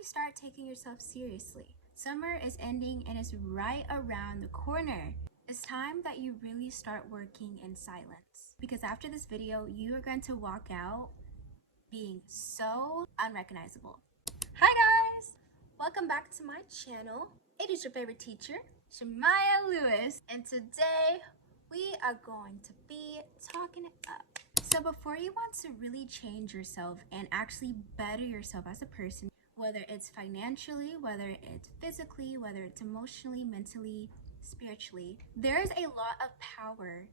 you start taking yourself seriously. Summer is ending and it's right around the corner. It's time that you really start working in silence. Because after this video, you are going to walk out being so unrecognizable. Hi guys! Welcome back to my channel. It is your favorite teacher, Sha'Mya Lewis, and today we are going to be talking it up. So before you want to really change yourself and actually better yourself as a person, whether it's financially, whether it's physically, whether it's emotionally, mentally, spiritually, there's a lot of power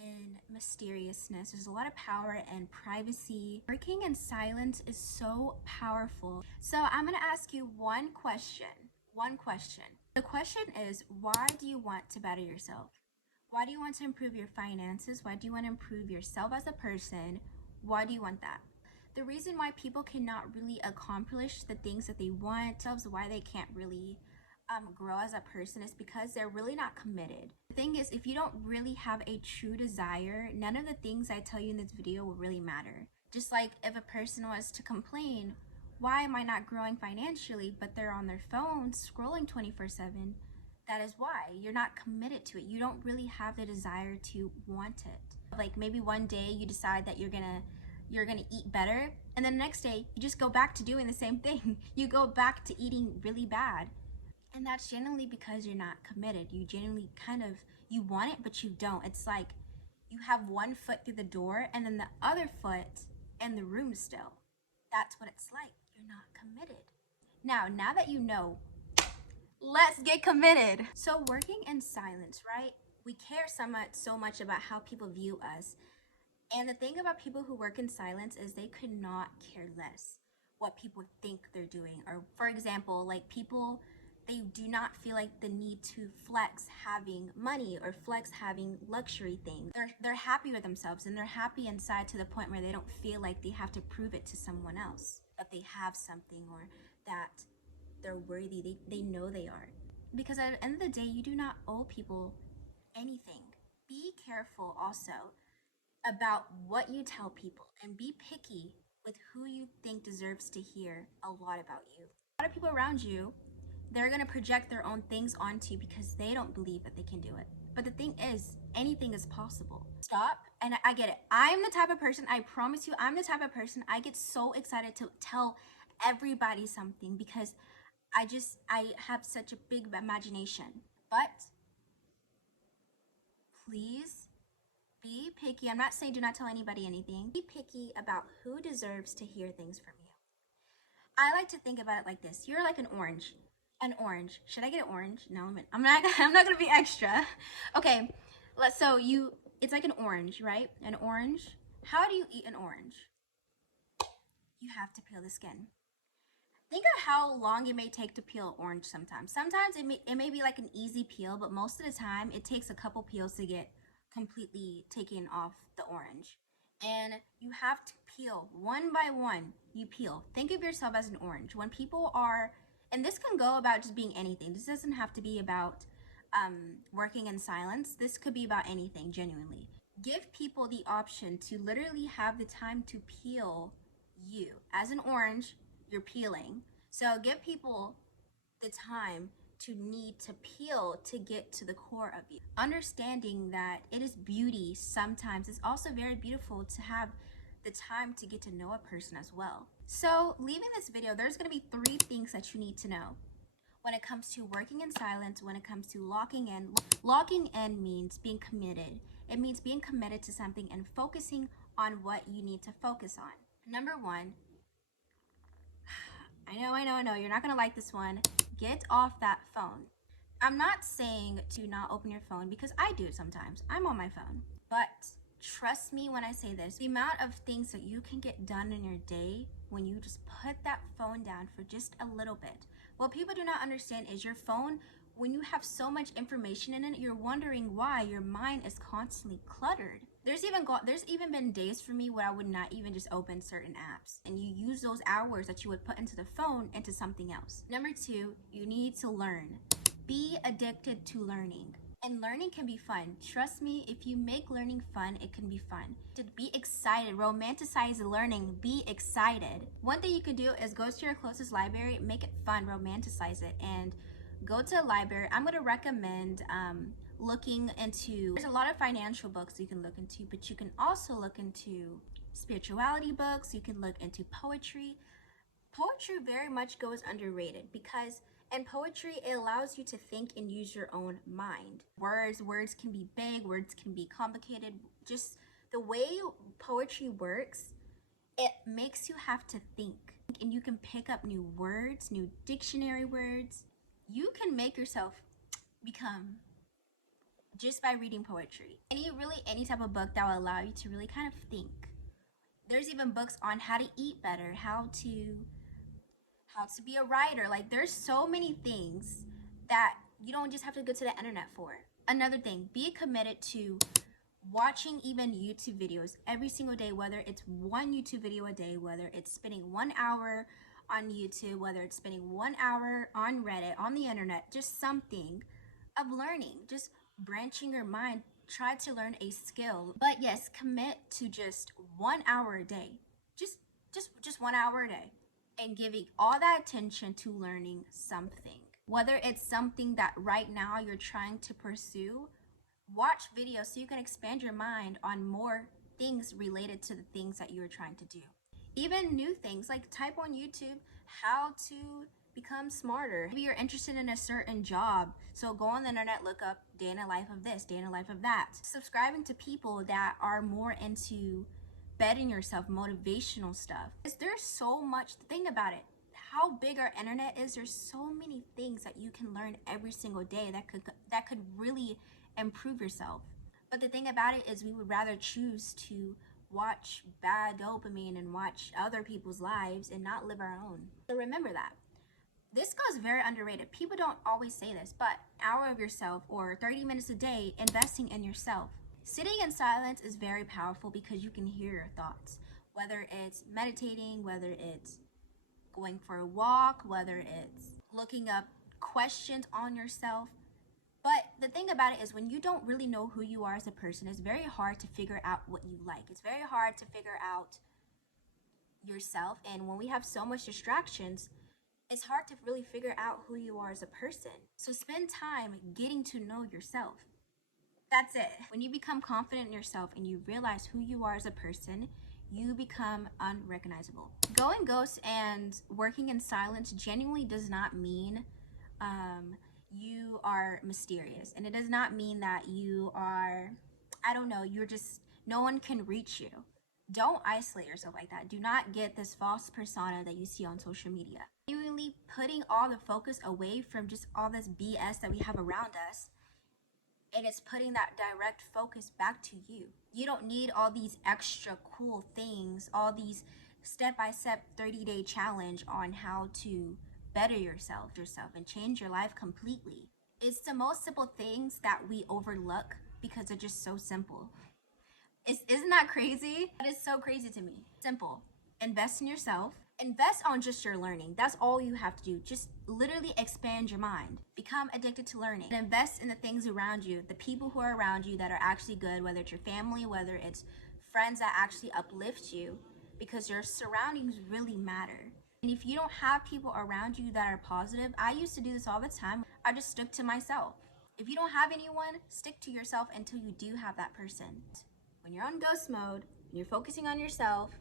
in mysteriousness. There's a lot of power in privacy. Working in silence is so powerful. So I'm gonna ask you one question. The question is, why do you want to better yourself? Why do you want to improve your finances? Why do you want to improve yourself as a person? Why do you want that? The reason why people cannot really accomplish the things that they want, why they can't really grow as a person, is because they're really not committed. The thing is, if you don't really have a true desire, none of the things I tell you in this video will really matter. Just like if a person was to complain, why am I not growing financially, but they're on their phone scrolling 24/7, that is why. You're not committed to it. You don't really have the desire to want it. Like maybe one day you decide that you're gonna eat better, and then the next day you just go back to doing the same thing. You go back to eating really bad. And that's generally because you're not committed. You genuinely you want it, but you don't. It's like you have one foot through the door and then the other foot in the room still. That's what it's like. You're not committed. Now that you know, let's get committed. So working in silence, right? We care so much about how people view us. And the thing about people who work in silence is they could not care less what people think they're doing. Or for example, like people, they do not feel like the need to flex having money or flex having luxury things. They're happy with themselves, and they're happy inside to the point where they don't feel like they have to prove it to someone else that they have something or that they're worthy. They know they are. Because at the end of the day, you do not owe people anything. Be careful also about what you tell people, and be picky with who you think deserves to hear a lot about you. A lot of people around you, they're gonna project their own things onto you because they don't believe that they can do it. But the thing is, anything is possible. Stop, and I get it. I'm the type of person, I promise you, I'm the type of person, I get so excited to tell everybody something because I have such a big imagination. But please be picky. I'm not saying do not tell anybody anything. Be picky about who deserves to hear things from you. I like to think about it like this. You're like an orange. An orange. Should I get an orange? No, I'm not gonna be extra. Okay, it's like an orange, right? An orange. How do you eat an orange? You have to peel the skin. Think of how long it may take to peel an orange sometimes. Sometimes it may be like an easy peel, but most of the time it takes a couple peels to get completely taken off the orange. And you have to peel one by one. You peel. Think of yourself as an orange. When people are, and this can go about just being anything. This doesn't have to be about working in silence. This could be about anything, genuinely. Give people the option to literally have the time to peel you. As an orange, you're peeling. So give people the time to need to peel to get to the core of you. Understanding that it is beauty sometimes, it's also very beautiful to have the time to get to know a person as well. So leaving this video, there's gonna be 3 things that you need to know when it comes to working in silence, when it comes to locking in. Locking in means being committed. It means being committed to something and focusing on what you need to focus on. Number 1, I know, you're not gonna like this one. Get off that phone. I'm not saying to not open your phone because I do it sometimes. I'm on my phone. But trust me when I say this, the amount of things that you can get done in your day when you just put that phone down for just a little bit. What people do not understand is your phone, when you have so much information in it, you're wondering why your mind is constantly cluttered. There's even been days for me where I would not even just open certain apps, and you use those hours that you would put into the phone into something else. Number 2, you need to learn. Be addicted to learning. And learning can be fun. Trust me, if you make learning fun, it can be fun. To be excited, romanticize learning, be excited. One thing you can do is go to your closest library, make it fun, romanticize it, and go to a library. I'm gonna recommend looking into, there's a lot of financial books you can look into, but you can also look into spirituality books, you can look into poetry. Poetry very much goes underrated because in poetry, it allows you to think and use your own mind. Words can be big, words can be complicated. Just the way poetry works, it makes you have to think. And you can pick up new words, new dictionary words. You can make yourself become just by reading poetry. Any type of book that will allow you to really kind of think. There's even books on how to eat better, how to be a writer. Like, there's so many things that you don't just have to go to the internet for. Another thing, be committed to watching even YouTube videos every single day, whether it's one YouTube video a day, whether it's spending 1 hour on YouTube, whether it's spending 1 hour on Reddit, on the internet, just something of learning, just branching your mind. Try to learn a skill, but yes, commit to just 1 hour a day, just 1 hour a day, and giving all that attention to learning something. Whether it's something that right now you're trying to pursue, watch videos so you can expand your mind on more things related to the things that you're trying to do. Even new things, like type on YouTube how to become smarter. Maybe you're interested in a certain job, so go on the internet, look up day in the life of this, day in the life of that. Subscribing to people that are more into bettering yourself, motivational stuff. There's so much to think about it. How big our internet is, there's so many things that you can learn every single day that could really improve yourself. But the thing about it is we would rather choose to watch bad dopamine and watch other people's lives and not live our own. So remember that. This goes very underrated. People don't always say this, but an hour of yourself or 30 minutes a day investing in yourself. Sitting in silence is very powerful because you can hear your thoughts, whether it's meditating, whether it's going for a walk, whether it's looking up questions on yourself. But the thing about it is when you don't really know who you are as a person, it's very hard to figure out what you like. It's very hard to figure out yourself. And when we have so much distractions, it's hard to really figure out who you are as a person. So spend time getting to know yourself. That's it. When you become confident in yourself and you realize who you are as a person, you become unrecognizable. Going ghost and working in silence genuinely does not mean you are mysterious. And it does not mean that you are, I don't know, you're just, no one can reach you. Don't isolate yourself like that. Do not get this false persona that you see on social media. Genuinely putting all the focus away from just all this BS that we have around us, and it's putting that direct focus back to you. You don't need all these extra cool things, all these step-by-step 30-day challenge on how to better yourself and change your life completely. It's the most simple things that we overlook because they're just so simple. Isn't that crazy? That is so crazy to me. Simple. Invest in yourself. Invest on just your learning. That's all you have to do. Just literally expand your mind. Become addicted to learning. And invest in the things around you, the people who are around you that are actually good, whether it's your family, whether it's friends that actually uplift you, because your surroundings really matter. And if you don't have people around you that are positive, I used to do this all the time. I just stuck to myself. If you don't have anyone, stick to yourself until you do have that person. When you're on ghost mode and you're focusing on yourself,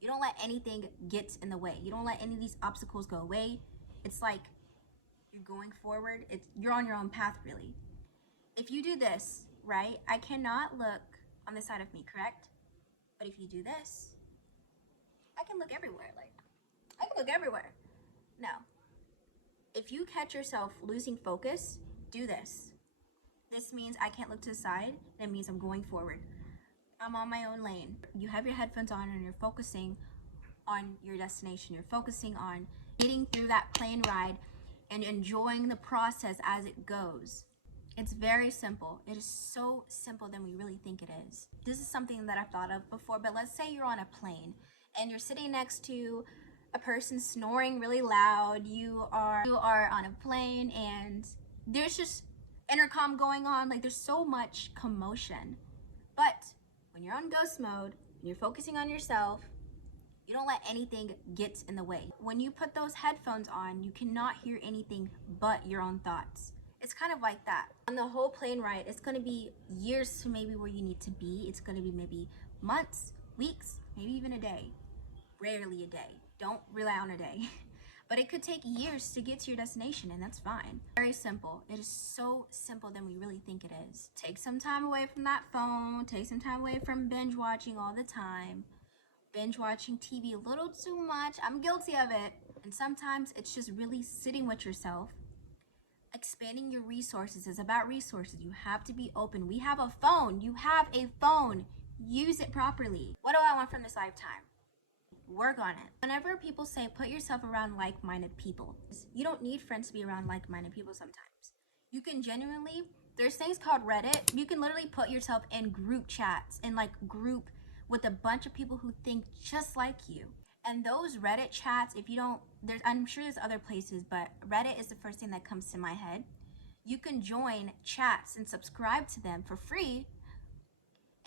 you don't let anything get in the way. You don't let any of these obstacles go away. It's like you're going forward. You're on your own path, really. If you do this, right, I cannot look on the side of me, correct? But if you do this, I can look everywhere. Like, I can look everywhere. No. If you catch yourself losing focus, do this. This means I can't look to the side. That means I'm going forward. I'm on my own lane. You have your headphones on and you're focusing on your destination. You're focusing on getting through that plane ride and enjoying the process as it goes. It's very simple. It is so simple than we really think it is. This is something that I've thought of before, but let's say you're on a plane and you're sitting next to a person snoring really loud. You are on a plane and there's just intercom going on. Like, there's so much commotion. But when you're on ghost mode and you're focusing on yourself, you don't let anything get in the way. When you put those headphones on, you cannot hear anything but your own thoughts. It's kind of like that. On the whole plane ride, it's going to be years to maybe where you need to be. It's going to be maybe months, weeks, maybe even a day. Rarely a day. Don't rely on a day. But it could take years to get to your destination, and that's fine. Very simple. It is so simple than we really think it is. Take some time away from that phone. Take some time away from binge watching all the time. Binge watching TV a little too much. I'm guilty of it. And sometimes it's just really sitting with yourself. Expanding your resources is about resources. You have to be open. We have a phone. You have a phone. Use it properly. What do I want from this lifetime? Work on it. Whenever people say put yourself around like-minded people, you don't need friends to be around like-minded people sometimes. You can genuinely, there's things called Reddit. You can literally put yourself in group chats, in like group with a bunch of people who think just like you. And those Reddit chats, if you don't, I'm sure there's other places, but Reddit is the first thing that comes to my head. You can join chats and subscribe to them for free.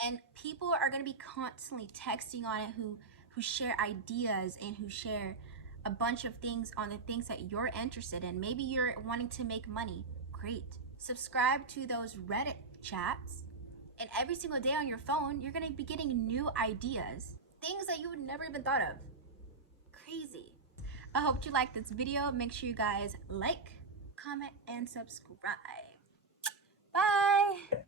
And people are going to be constantly texting on it who share ideas and who share a bunch of things on the things that you're interested in. Maybe you're wanting to make money. Great. Subscribe to those Reddit chats, and every single day on your phone, you're going to be getting new ideas. Things that you would never even thought of. Crazy. I hope you liked this video. Make sure you guys like, comment, and subscribe. Bye.